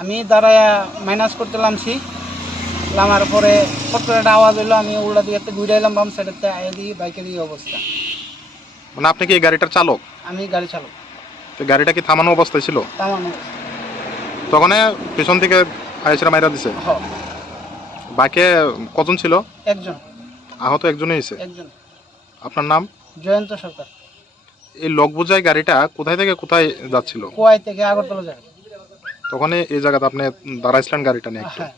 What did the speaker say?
আমি দাঁড়ায় মাইনাস করতে নামছি, নামার পরে ফট করে একটা আওয়াজ হইলো, আমি উল্টা দিকে ঘুরে এলাম বাম সাইডেতে, আয়ে দিই বাইকের এই অবস্থা। মানে আপনি কি এই গাড়িটার চালক? আমি গাড়ি চালক। তো গাড়িটা কি থামানো অবস্থায় ছিল? তামানো। তখন পিছন থেকে আইসরা মাইরা দিছে? বাইকে কজন ছিল? একজন। আহত একজনই হয়েছে? একজন। আপনার নাম? জয়ন্ত সরকার। এই লক বোঝাই গাড়িটা কোথায় থেকে কোথায় যাচ্ছিল? কোয়াই থেকে আগরতলা যায়। তখন এই জায়গাতে আপনি দাঁড়াইছিলেন গাড়িটা নিয়ে? হ্যাঁ।